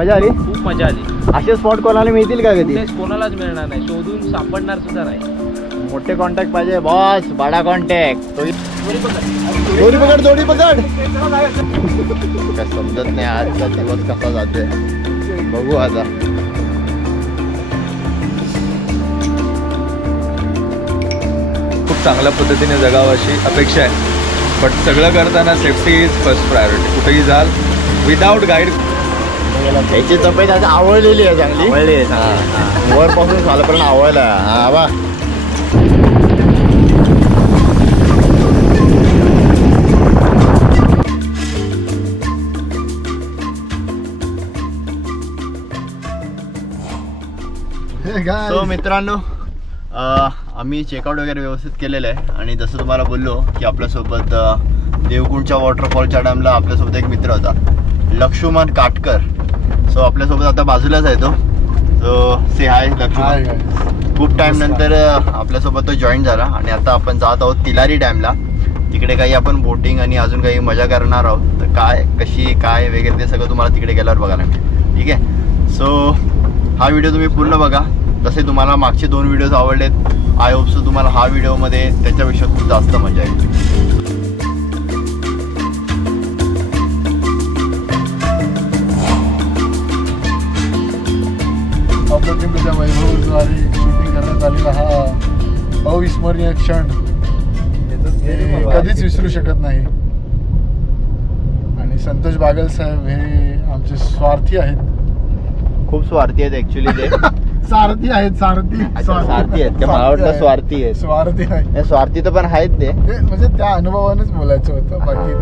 मजा आली? खूप मजा आली. असे स्पॉट कोणाला मिळतील का कधी? कुठेच कोणालाच मिळणार नाही. शोधून सापडणार सुद्धा नाही. मोठे कॉन्टॅक्ट पाहिजे बॉस बडा कॉन्टॅक्ट पकड. पकड काय समजत नाही आजचा दिवस कसा जातोय. बघू आता. खूप चांगल्या पद्धतीने जगावं अशी अपेक्षा आहे. बट सगळं करताना सेफ्टी इज फर्स्ट प्रायोरिटी कुठेही जाल विदाऊट गाईड याची तब्येत आता आवळलेली आहे चांगली. आवळली आहे वर पासून खालपर्यंत आवळला. हा बा. सो मित्रांनो अ, आम्ही चेकआउट वगैरे व्यवस्थित केलेलं आहे. आणि जसं तुम्हाला बोललो की आपल्यासोबत देवकुंडच्या वॉटरफॉलच्या डॅमला आपल्यासोबत एक मित्र होता. लक्ष्मण काटकर. सो आपल्यासोबत आता बाजूलाच आहे तो. So say hi Laxman. खूप टाइम नंतर आपल्यासोबत तो जॉईन झाला. आणि आता आपण जात आहोत तिलारी डॅमला. तिकडे काही आपण बोटिंग आणि अजून काही मजा करणार आहोत. तर काय कशी काय वगैरे ते सगळं तुम्हाला तिकडे गेल्यावर बघायला मिळेल. ठीक आहे? सो हा व्हिडिओ तुम्ही पूर्ण बघा. जसे तुम्हाला मागचे दोन व्हिडिओज आवडलेत आय होप सो तुम्हाला हा व्हिडिओमध्ये त्याच्यापेक्षा खूप जास्त मजा येईल. अप्रतिमतेच्या वैभवद्वारे शूटिंग करण्यात आलेला हा अविस्मरणीय क्षण. हे कधीच विसरू शकत नाही. आणि संतोष बागल साहेब हे आमचे स्वार्थी आहेत. खूप स्वार्थी आहेत ऍक्च्युली ते. सारथी आहेत सारथी स्वार्थी आहेत. ते मला वाटलं स्वार्थी आहेत. स्वार्थी आहेत. हे स्वार्थी तर पण आहेत ते. म्हणजे त्या अनुभवानेच बोलायचं होतं. बाकी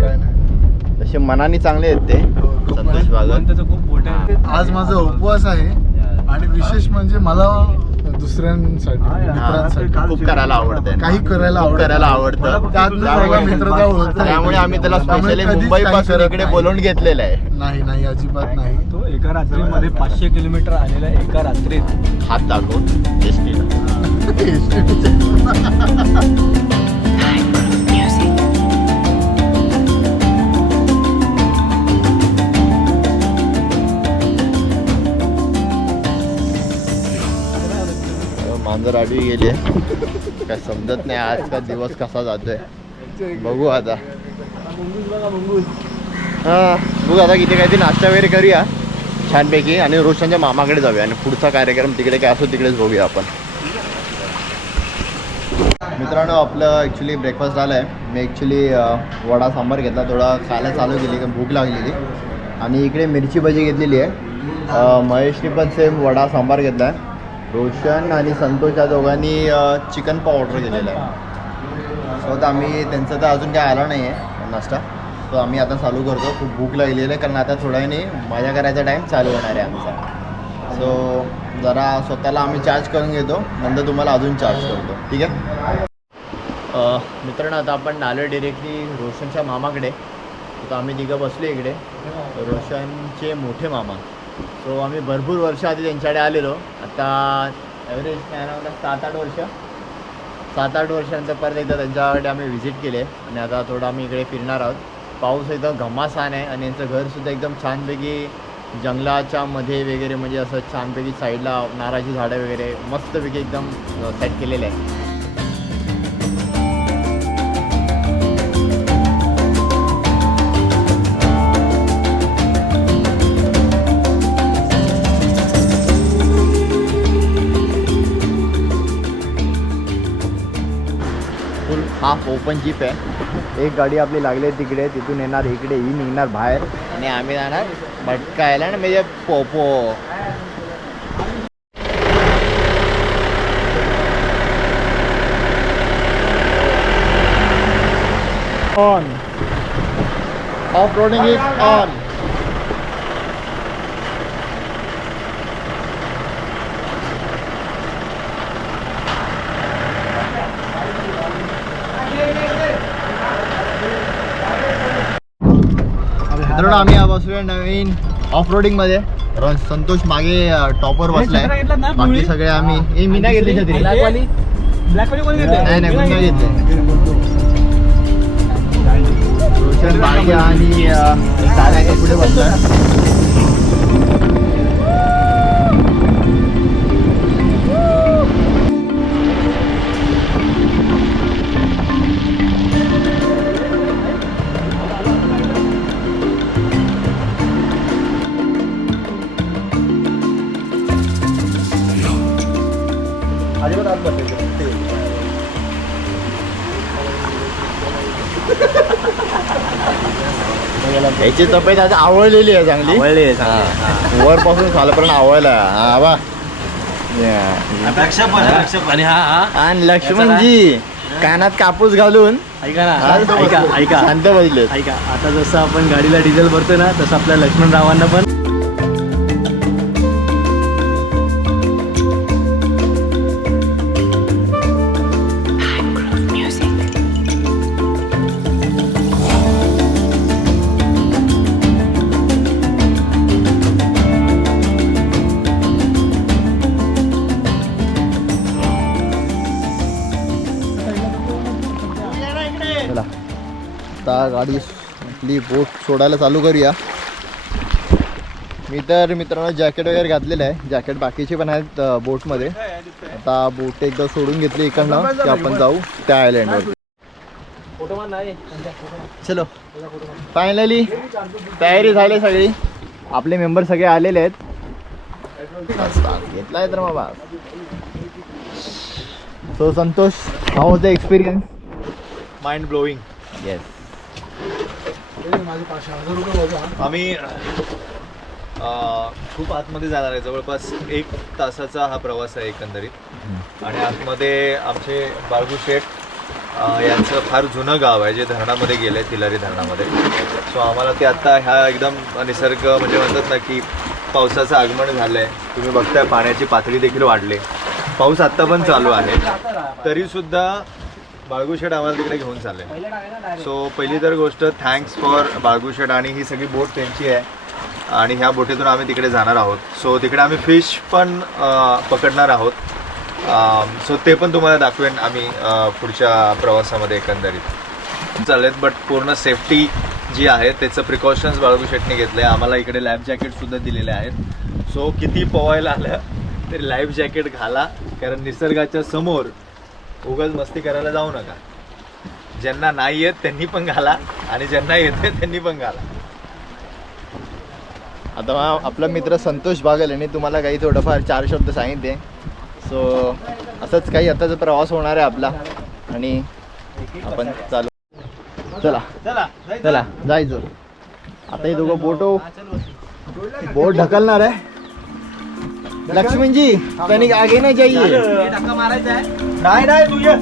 काय नाही. तसे मनाने चांगले आहेत ते. संतोष मन बागल. त्याचं खूप मोठं आहे आज माझा उपवास आहे. आणि विशेष म्हणजे मला दुसऱ्यांसाठी मित्रांसाठी खूप करायला आवडतं काही करायला. करायला आवडतं त्यामुळे आम्ही त्याला स्पेशली मुंबई पासून इकडे. बोलवून घेतलेलं आहे. नाही नाही अजिबात नाही तो एका रात्रीमध्ये पाचशे किलोमीटर आलेला एका रात्रीत. हात दाखवून मांजर आडवी काय समजत नाही आजचा दिवस कसा जातोय. बघू आता. हा बघू आता किती काहीतरी नाश्ता वगैरे करूया. छानपैकी. आणि रोशनच्या मामाकडे जाऊया. आणि पुढचा कार्यक्रम तिकडे काय असो तिकडेच बघूया आपण. मित्रांनो आपलं ॲक्च्युली ब्रेकफास्ट झालं आहे मी ॲक्च्युली वडा सांबार घेतला. थोडा खायला चालू केली कारण भूक लागलेली. आणि इकडे मिरची भजी घेतलेली आहे. महेशने पण सेम वडा सांबार घेतला आहे रोशन आणि संतोष या दोघांनी चिकन पाव ऑर्डर केलेला आहे. सो तर आम्ही त्यांचं तर अजून काय आलं नाही आहे नाश्ता. सो आम्ही आता चालू करतो. खूप भूक लागलेली आहे कारण आता थोड्या नाही मजा करायचा टाईम चालू होणार आहे आमचा. सो जरा स्वतःला आम्ही चार्ज करून घेतो. नंतर तुम्हाला अजून चार्ज करतो. ठीक आहे? मित्रांनो आता आपण आलो डिरेक्टली रोशनच्या मामाकडे. तर आम्ही तिघं बसलो इकडे. रोशनचे मोठे मामा. सो आम्ही भरपूर वर्ष आधी त्यांच्याकडे आलेलो. आता ॲव्हरेज काय सात आठ वर्ष. सात आठ वर्षानंतर परत एकदा त्यांच्याकडे आम्ही व्हिजिट केले. आणि आता थोडं आम्ही इकडे फिरणार आहोत. पाऊस एकदम घमासान आहे आणि यांचं घरसुद्धा एकदम छानपैकी जंगलाच्या मध्ये वगैरे म्हणजे असं छानपैकी साईडला नारळाची झाडं वगैरे मस्तपैकी एकदम सेट केलेलं आहे. ओपन जीप आहे. एक गाडी आपली लागली आहे तिकडे तिथून येणार इकडे ही निघणार बाहेर. आणि आम्ही जाणार भटकायला ना म्हणजे Poopó on off roading is on मित्रांनो आम्ही बसलोय नवीन ऑफ रोडिंगमध्ये संतोष मागे टॉपवर बसलाय. बाकी सगळे आम्ही मी नाही घेतली छत्री? नाही नाही मी नाही घेतले. रोशन बागे आणि पुढे बसलाय. याची तब्येत आता आवळलेली आहे चांगली. वर पासून खालपर्यंत आवळला. हा बा आणि हा हा. आणि लक्ष्मणजी कानात कापूस घालून ऐका ना. ऐका ऐका. शांत बसले. ऐका आता जसं आपण गाडीला डिझेल भरतो ना तसं आपल्या लक्ष्मणरावांना पण गाडी आपली बोट सोडायला चालू करूया. मी तर मित्रांनो जॅकेट वगैरे घातलेलं आहे. जॅकेट बाकीचे पण आहेत बोटमध्ये आता बोट एकदा सोडून घेतली इकडनं की आपण जाऊ त्या आयलँडवर चलो. फायनली तयारी झाली सगळी. आपले मेंबर सगळे आलेले आहेत. घेतलाय तर मग so Santosh how was the experience mind blowing yes माझे पाचशे हजार रुपये बघा आम्ही खूप आतमध्ये जाणार आहे. जवळपास एक तासाचा हा प्रवास आहे एकंदरीत. आणि आतमध्ये आमचे बाळगू शेठ यांचं फार जुनं गाव आहे जे धरणामध्ये गेलं आहे तिलारी धरणामध्ये. सो आम्हाला ते आत्ता ह्या एकदम निसर्ग म्हणजे म्हणतात ना की पावसाचं आगमन झालं आहे तुम्ही बघताय पाण्याची पातळी देखील वाढली. पाऊस आत्ता पण चालू आहे. तरीसुद्धा बाळगूशेठ आम्हाला तिकडे घेऊन चालले. सो पहिली तर गोष्ट थँक्स फॉर बाळगूशेठ आणि ही सगळी बोट त्यांची आहे. आणि ह्या बोटीतून आम्ही तिकडे जाणार आहोत. सो तिकडे आम्ही फिश पण पकडणार आहोत. सो ते पण तुम्हाला दाखवेन आम्ही पुढच्या प्रवासामध्ये एकंदरीत. चालेल बट पूर्ण सेफ्टी जी आहे त्याचं प्रिकॉशन्स बाळगू शेटने घेतलं. आहे आम्हाला इकडे लाईफ जॅकेटसुद्धा दिलेले आहेत. सो किती पोवायला आलं तरी लाईफ जॅकेट घाला. कारण निसर्गाच्या समोर उगाच मस्ती करायला जाऊ नका. ज्यांना नाही येत त्यांनी पण घाला. आणि ज्यांना येते त्यांनी पण घाला. आता आपला मित्र संतोष बागल यांनी तुम्हाला काही थोडंफार चार शब्द सांगितले. सो असंच काही आताचा प्रवास होणार आहे आपला. आणि आपण चालू. चला. चला चला जायचं आता हे दोघं बोटो बोट ढकलणार आहे. लक्ष्मणजी तनिक आगे नाही जाइए नाही नाही तू ये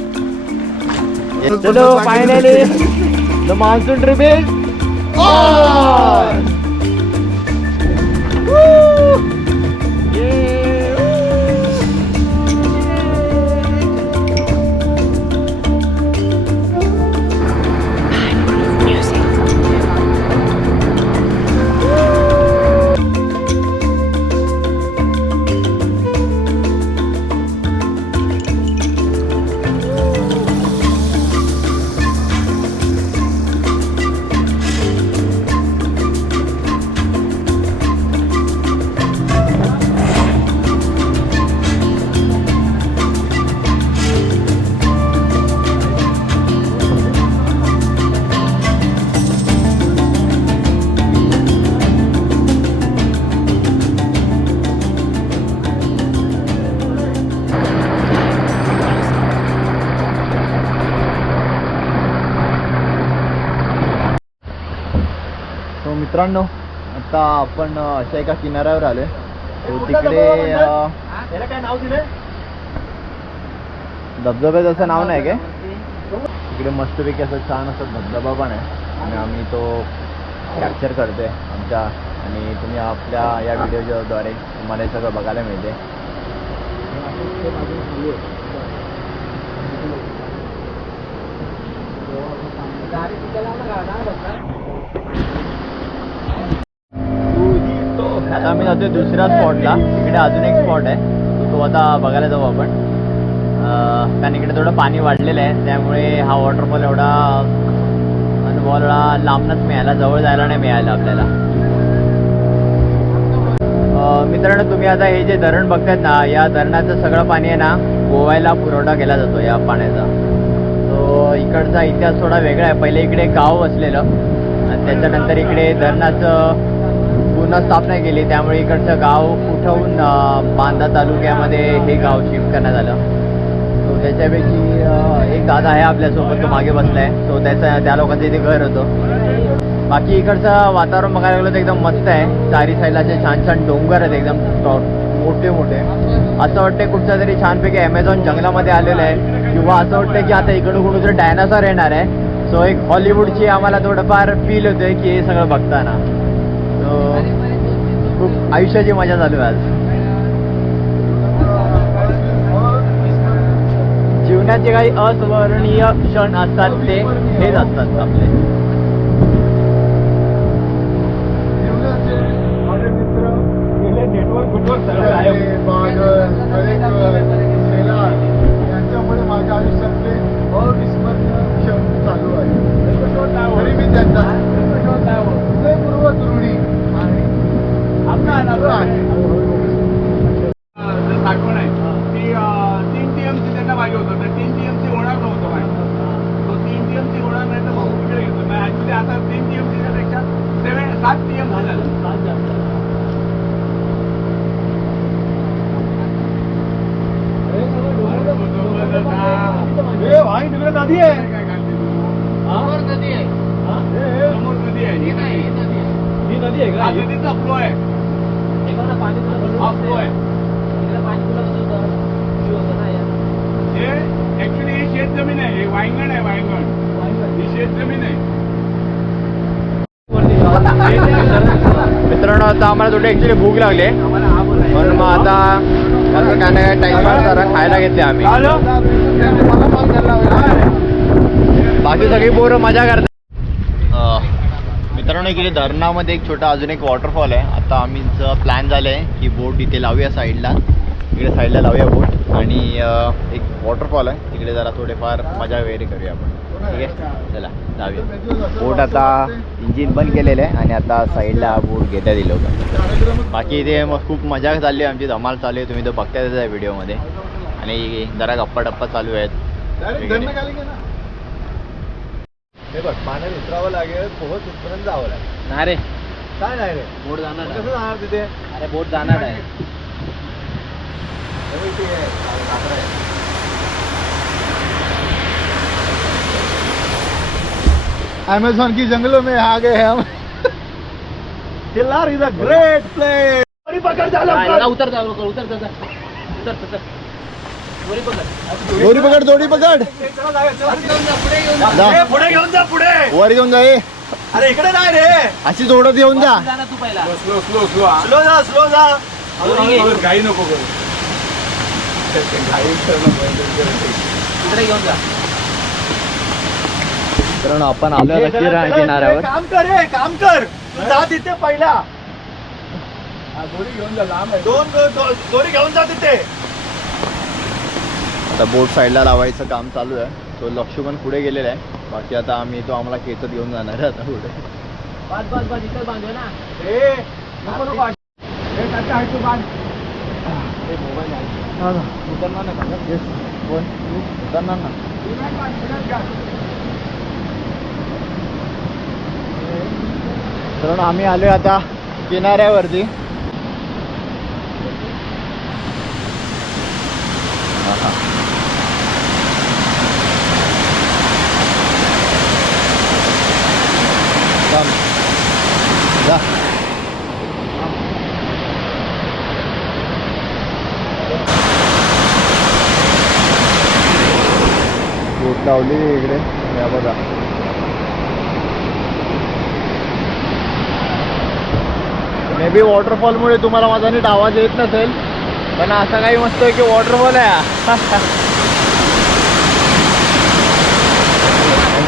चलो finally the monsoon trip is मित्रांनो आता आपण अशा एका किनाऱ्यावर आलोय. तिकडे धबधब्याचं असं नाव नाही काय? तिकडे मस्तपैकी असं छान असं धबधबा पण आहे. आणि आम्ही तो कॅप्चर करतोय आमच्या. आणि तुम्ही आपल्या या व्हिडिओद्वारे तुम्हाला हे सगळं बघायला मिळते आता आम्ही जातोय दुसऱ्या स्पॉटला इकडे अजून एक स्पॉट आहे. तो आता बघायला जाऊ आपण. कारण इकडे थोडं पाणी वाढलेलं आहे त्यामुळे हा वॉटरफॉल एवढा अनुभव एवढा लांबनच मिळाला जवळ जायला नाही मिळालं आपल्याला. मित्रांनो तुम्ही आता हे जे धरण बघतायत ना या धरणाचं सगळं पाणी आहे ना गोव्याला पुरवठा केला जातो या पाण्याचा. तो इकडचा इतिहास थोडा वेगळा आहे. पहिले इकडे गाव असलेलं आणि त्याच्यानंतर इकडे धरणाचं पुनर्स्थापना केली त्यामुळे इकडचं गाव उठवून बांदा तालुक्यामध्ये हे गाव शिफ्ट करण्यात आलं. त्याच्यापैकी एक दादा आहे आपल्यासोबत तो मागे बसलाय. तो त्याचा त्या लोकांचं इथे घर होतं. बाकी इकडचं वातावरण बघायला गेलं तर एकदम मस्त आहे. चारी साईडला असे छान छान डोंगर आहेत एकदम मोठे मोठे. असं वाटतं कुठच्या तरी छानपैकी अमेझॉन जंगलामध्ये आलेलं आहे. किंवा असं वाटतं की आता इकडून कुठून तरी डायनासॉर येणार आहे. सो एक हॉलिवूडची आम्हाला थोडंफार फील होतंय की हे सगळं बघताना. आयुष्याची मजा चालू आहे आज. जीवनाचे काही अस्मरणीय क्षण असतात ते हेच असतात आपले. यांच्यामुळे माझ्या आयुष्यातले अविस्मरणीय क्षण चालू आहे तरी मी त्यांचा 对 लागली. आहे. मग आता असं काय नाही टाइमपास जरा खायला घेतले आम्ही. बाकी सगळी पोरं मजा करतात. मित्रांनो इकडे धरणामध्ये एक छोटा अजून एक वॉटरफॉल आहे. आता आम्हीचं प्लॅन झालं आहे की बोट इथे लावूया साईडला इकडे साईडला लावूया बोट आणि एक वॉटरफॉल आहे. तिकडे जरा थोडेफार मजा वगैरे करूया आपण. ठीक आहे? चला जाऊया. बोट आता इंजिन बंद केलेलं आहे आणि आता साईडला बोट घेता दिलं होतं बाकी इथे मग खूप मजा चालली आहे आमची धमाल चालू आहे तुम्ही तो बघतायच आहे व्हिडिओमध्ये. आणि जरा गप्पा टप्पा चालू आहेत. हे बघ पाण्यात उतरावं लागेल पोहत जावं लागेल. नाही रे. काय नाही रे? बोट जाणार कसं. जाणार तिथे? अरे बोट जाणार आहे हे बघ इथे आहे, काकडं आहे. अमेझॉन की जंगलों में आ गए हम। इज अ ग्रेट प्लेस नाही, दादा, उतर जा, उतर उतर जा, जा. उतर उतर. वरी पकड. दोरी पकड दोरी पकड। जा. पुढे घेऊन जा पुढे. वर घेऊन जा. अरे इकडे नाही रे. अशी जोडत येऊन जा. जा ना तू पहिला. स्लो स्लो स्लो स्लो जा स्लो जा. घाई नको करू. इकडे घेऊन जा. मित्रांनो आपण आलो किनाऱ्यावर काम कर रे काम कर. तू जा तिथे पहिला. दोरी घेऊन जा लांब आहे. दोन दो- दो- दोरी घेऊन जा तिथे. आता बोट साईडला लावायचं काम चालू आहे. तो लक्ष्य पण पुढे गेलेला आहे. बाकी आता आम्ही तो आम्हाला खेचत घेऊन जाणार आहे आता पुढे. बस बस बस इकडे बांधू ना? ए नको नको हे त्याच्या हात तू बांध उतरणार नाही का? येस कोण? उतरणार ना कारण आम्ही आलो आता किनाऱ्यावरती. बोट लावली इकडे. या बघा. मे बी वॉटरफॉलमुळे तुम्हाला माझा नीट आवाज येत नसेल. पण असं काही मस्त आहे की वॉटरफॉल आहे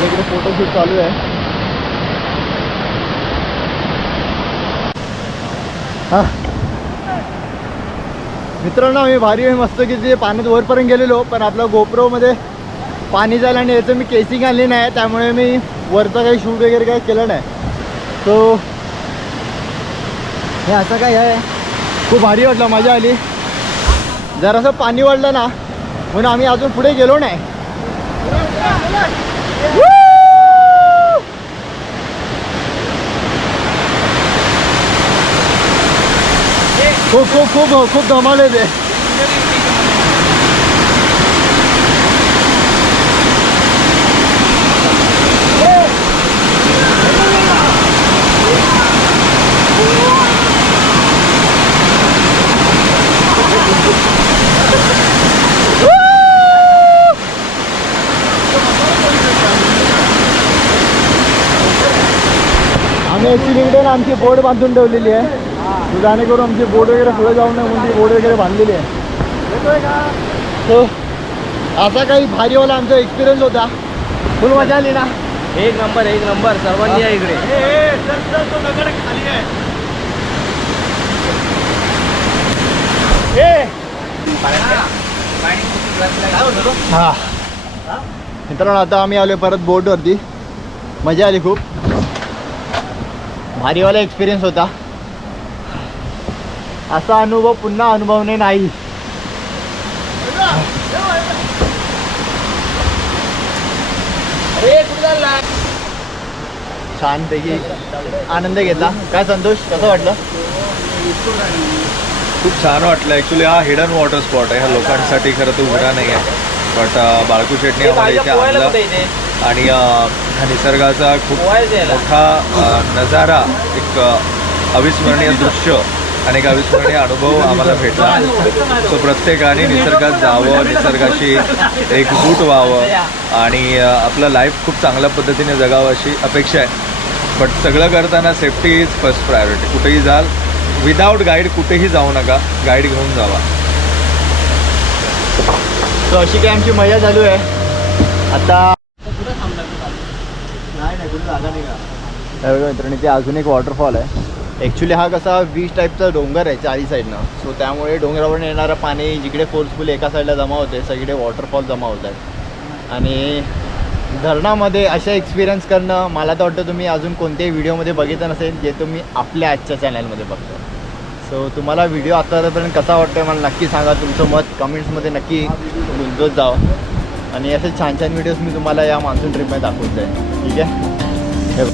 इकडे फोटोशूट चालू आहे. मित्रांनो आम्ही भारी आहे मस्त की ते पाण्यात वरपर्यंत गेलेलो पण आपल्या गोप्रोमध्ये पाणी झालं आणि याचं मी केसिंग आणली नाही त्यामुळे मी वरचं काही शूट वगैरे काही केलं नाही. सो हे असं काय आहे? खूप भारी वाटलं मजा आली. जरासं पाणी वाढलं ना म्हणून आम्ही अजून पुढे गेलो नाही. खूप खूप खूप खूप धमाल आहे ते ॲक्च्युली इकडे ना आमची बोर्ड बांधून ठेवलेली आहे. जेणेकरून आमची बोर्ड वगैरे पुढे जाऊन नाही म्हणून बोर्ड वगैरे बांधलेली आहे. तो असा काही भारीवाला आमचा एक्सपिरियन्स होता. फुल मजा आली ना? एक नंबर एक नंबर. सर्वांनी या इकडे. हा मित्रांनो आता आम्ही आलो परत बोटवरती मजा आली खूप. भारीवाला एक्सपिरियन्स होता. असा अनुभव पुन्हा अनुभवणे नाही. छानपैकी आनंद घेतला. काय संतोष कसं वाटलं? खूप छान वाटलं. ॲक्च्युली हा हिडन वॉटर स्पॉट आहे. ह्या लोकांसाठी खरं तर उघडा नाही आहे बट बाळकू शेटने आम्हाला इथे आणलं. आणि हा निसर्गाचा खूप मोठा नजारा एक अविस्मरणीय दृश्य आणि एक अविस्मरणीय अनुभव आम्हाला भेटला. सो प्रत्येकाने निसर्गात जावं निसर्गाशी एकजूट व्हावं आणि आपलं लाईफ खूप चांगल्या पद्धतीने जगावं अशी अपेक्षा आहे. बट सगळं करताना सेफ्टी इज फर्स्ट प्रायोरिटी कुठेही जाल विदाऊट गाईड कुठेही जाऊ नका गाईड घेऊन जावा. तर अशी काही आमची मजा चालू आहे. आता हे मित्रांनो ते अजून एक वॉटरफॉल आहे. ॲक्च्युली हा कसा वीज टाईपचा डोंगर आहे चारी साईडनं सो त्यामुळे डोंगरावरून येणारं पाणी जिकडे फोर्सफुल एका साईडला जमा होते सगळीकडे वॉटरफॉल जमा होत आहेत. आणि धरणामध्ये अशा एक्सपिरियन्स करणं मला तर वाटतं तुम्ही अजून कोणत्याही व्हिडिओमध्ये बघितलं नसेल जे तुम्ही आपल्या आजच्या चॅनलमध्ये बघता. सो तुम्हाला व्हिडिओ आतापर्यंत कसा वाटतोय मला नक्की सांगा तुमचं मत कमेंट्समध्ये नक्की गुंजवत जावं. आणि असे छान छान व्हिडिओज मी तुम्हाला या मान्सून ट्रिपमध्ये दाखवत आहे ठीक आहे? हे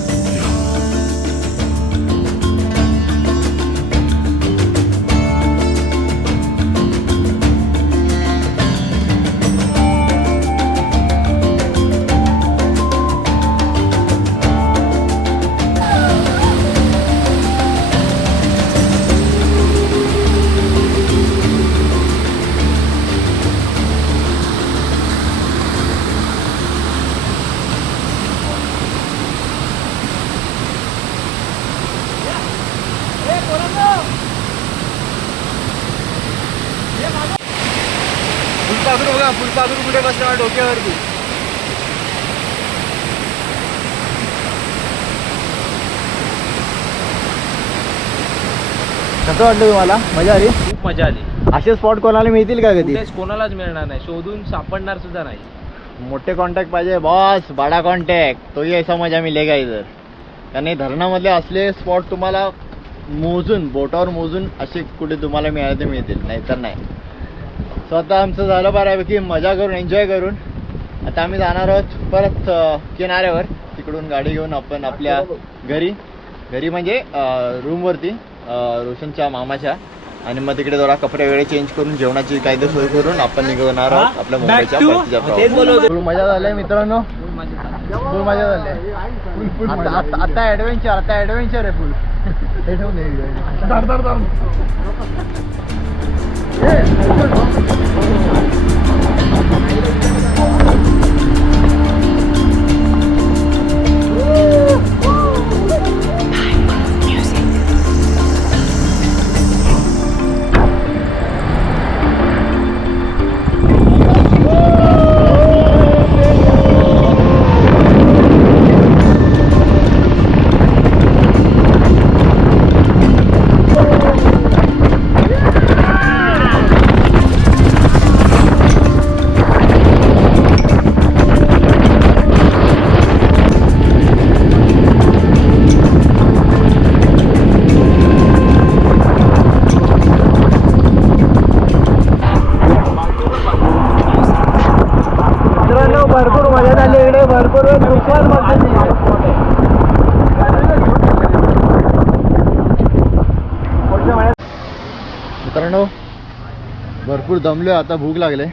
कसं वाटलं तुम्हाला? मजा आली? खूप मजा आली. असे स्पॉट कोणाला मिळतील का कधी? कुठेच कोणालाच मिळणार नाही. शोधून सापडणार सुद्धा नाही. मोठे कॉन्टॅक्ट पाहिजे. बॉस बडा कॉन्टॅक्ट तोही ऐसा मजा मिलेगा इधर आणि धरणामधले असले स्पॉट तुम्हाला मोजून बोटावर मोजून असे कुठे तुम्हाला मिळाले मिळतील. नाहीतर नाही. सो आता आमचं झालं बऱ्यापैकी. मजा करून एन्जॉय करून. आता आम्ही जाणार आहोत परत अं, किनाऱ्यावर. तिकडून गाडी घेऊन आपण आपल्या घरी. घरी म्हणजे रूमवरती रोशनच्या मामाच्या. आणि मग तिकडे जरा कपडे वगैरे चेंज करून जेवणाची कायदे सोय करून आपण निघणार आहोत आपल्या मुंबईच्या मजा झाली मित्रांनो. फुल मजा झाली. आता- ऍडव्हेंचर आता ऍडव्हेंचर आहे फुल. धर, धर, भरपूर दमलो आता भूक लागले.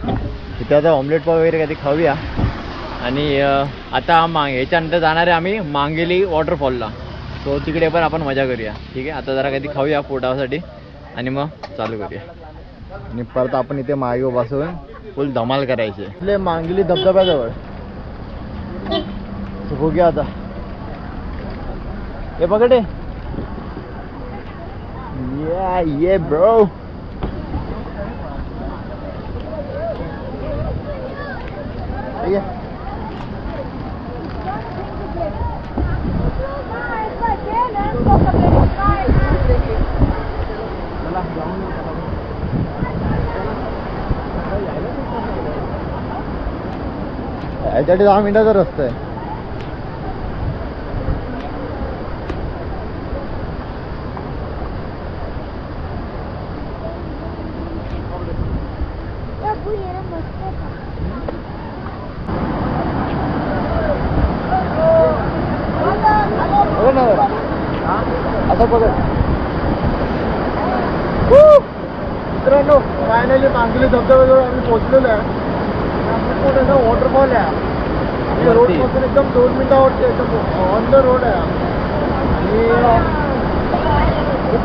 इथे आता ऑमलेट पाव वगैरे कधी खाऊया. आणि आता मा ह्याच्यानंतर जाणार आहे आम्ही मांगेली वॉटरफॉलला सो तिकडे पण आपण मजा करूया. ठीक आहे? आता जरा कधी खाऊया पोटासाठी. आणि मग चालू करूया. आणि परत आपण इथे मागे बसून फुल धमाल करायची. इथले मांगेली धबधब्याजवळ. So, बघूया आता. हे पकडे Yeah, yeah, ठीक आहे याच्यासाठी दहा मिनिटाचा रस्ता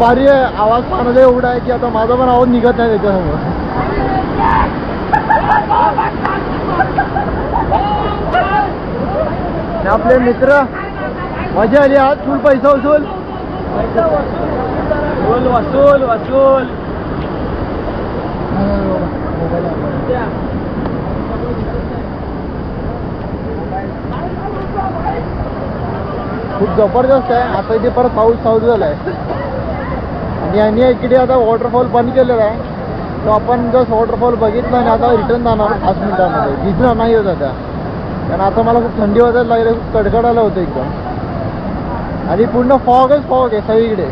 भारी आहे आवाज पाण्याचा एवढा आहे की आता माझा पण आवाज निघत नाही त्याच्यासमोर आपले मित्र मजा आली आज फुल पैसा वसूल. वसूल वसूल वसूल. खूप जबरदस्त आहे आता इथे परत पाऊस चालू झाला आहे आणि यांनी इकडे आता वॉटरफॉल बंद केलेला आहे. तो आपण जर वॉटरफॉल बघितला आणि आता रिटर्न जाणार पाच मिनिटांमध्ये भिजणार नाही होत आता. कारण आता मला खूप थंडी वाजायला लागली खूप कडकडायला होतं एकदम. आणि पूर्ण फॉगच फॉग आहे सगळीकडे.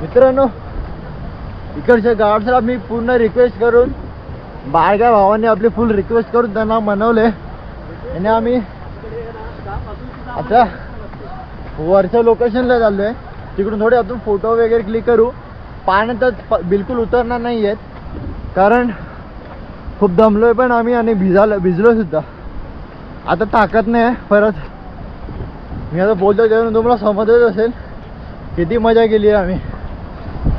मित्रांनो इकडच्या गार्डला मी पूर्ण रिक्वेस्ट करून बाळगा भावाने आपली फुल रिक्वेस्ट करून त्यांना मनवले. आणि आम्ही आता वरच्या लोकेशनला चाललो आहे तिकडून थोडे अजून फोटो वगैरे क्लिक करू. पाण्यातच प- बिलकुल उतरणार नाही आहेत कारण खूप दमलोय पण आम्ही आणि भिजालो भिजलो सुद्धा. आता ताकद नाही आहे परत. मी आता बोलतो त्यावरून तुम्हाला समजत असेल. किती मजा केली आहे आम्ही.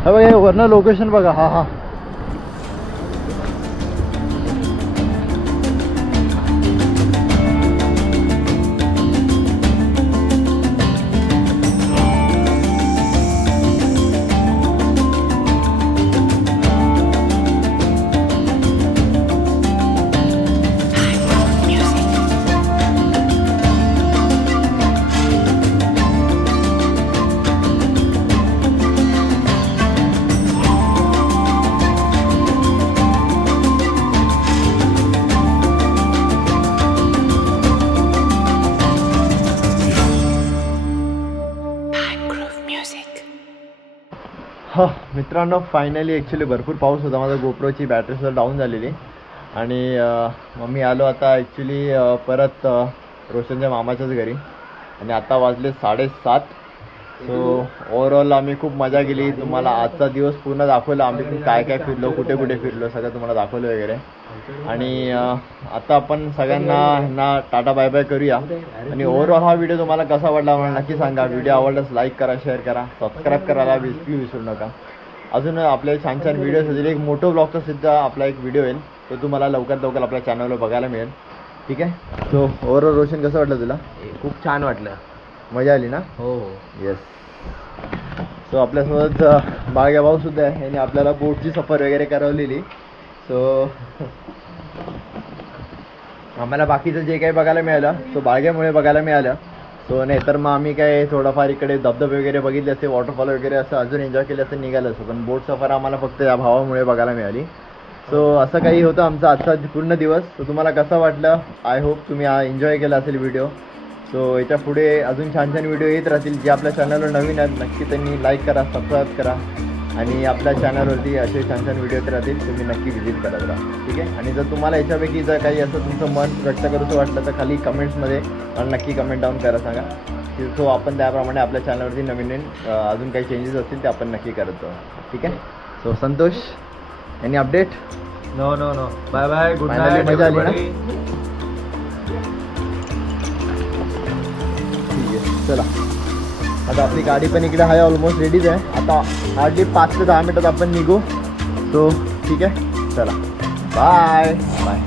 हा बघा हे वरनं लोकेशन बघा. हा हा. मित्रांनो फायनली ॲक्च्युली भरपूर पाऊस होता. माझा गोप्रोची बॅटरी सुद्धा डाऊन झालेली. आणि मग मी आलो आता ॲक्च्युली परत रोशनच्या मामाच्याच घरी. आणि आता वाजले साडेसात. सो ओव्हरऑल आम्ही खूप मजा केली. तुम्हाला आजचा दिवस पूर्ण दाखवला. आम्ही काय काय फिरलो कुठे कुठे फिरलो सगळं तुम्हाला दाखवलं वगैरे. आणि आता आपण सगळ्यांना ह्यांना टाटा बाय बाय करूया. आणि ओव्हरऑल हा व्हिडिओ तुम्हाला कसा वाटला मला नक्की सांगा. व्हिडिओ आवडल्यास लाईक करा शेअर करा सबस्क्राईब करायला बिलकुल विसरू नका. अजून आपले छान छान व्हिडिओज होतील एक मोठो ब्लॉगचा सुद्धा आपला एक व्हिडिओ येईल. तो तुम्हाला लवकर लवकर आपल्या चॅनलवर बघायला मिळेल. ठीक आहे? सो ओव्हरऑल रोशन कसं वाटलं तुला? खूप छान वाटलं. मजा आली ना? हो हो. येस सो आपल्यासोबत बाळग्या भाऊ सुद्धा आहे. यांनी आपल्याला बोटची सफर वगैरे करवलेली. सो आम्हाला बाकीचं जे काही बघायला मिळालं तो बाळग्यामुळे बघायला मिळालं. सो नाही तर मग आम्ही काय थोडंफार इकडे धबधबे वगैरे बघितले असते वॉटरफॉल वगैरे असं अजून एन्जॉय केलं असतं निघालं असतं. पण बोट सफर आम्हाला फक्त या भावामुळे बघायला मिळाली. सो असं काही होतं आमचा आजचा पूर्ण दिवस. सो तुम्हाला कसा वाटलं? आय होप तुम्ही एन्जॉय केला असेल व्हिडिओ सो याच्यापुढे अजून छान छान व्हिडिओ येत राहतील. जे आपल्या चॅनलवर नवीन आहेत नक्की त्यांनी लाईक करा सबस्क्राईब करा. आणि आपल्या चॅनलवरती असे छान छान व्हिडिओ राहतील तुम्ही नक्की व्हिजिट करत राहा ठीक आहे? आणि जर तुम्हाला याच्यापैकी जर काही असं तुमचं मन व्यक्त करूचं वाटलं तर खाली कमेंट्समध्ये मला नक्की कमेंट डाऊन करा सांगा. की सो आपण त्याप्रमाणे आपल्या चॅनलवरती नवीन नवीन अजून काही चेंजेस असतील ते आपण नक्की करत जाऊ. ठीक आहे? सो संतोष यांनी update no no no bye bye good night मजा आली ना? ठीक आहे. चला. आता आपली गाडी पण इकडे आहे ऑलमोस्ट रेडीच आहे. आता हार्डली पाच ते दहा मिनिटात आपण निघू. सो ठीक आहे? चला. Bye bye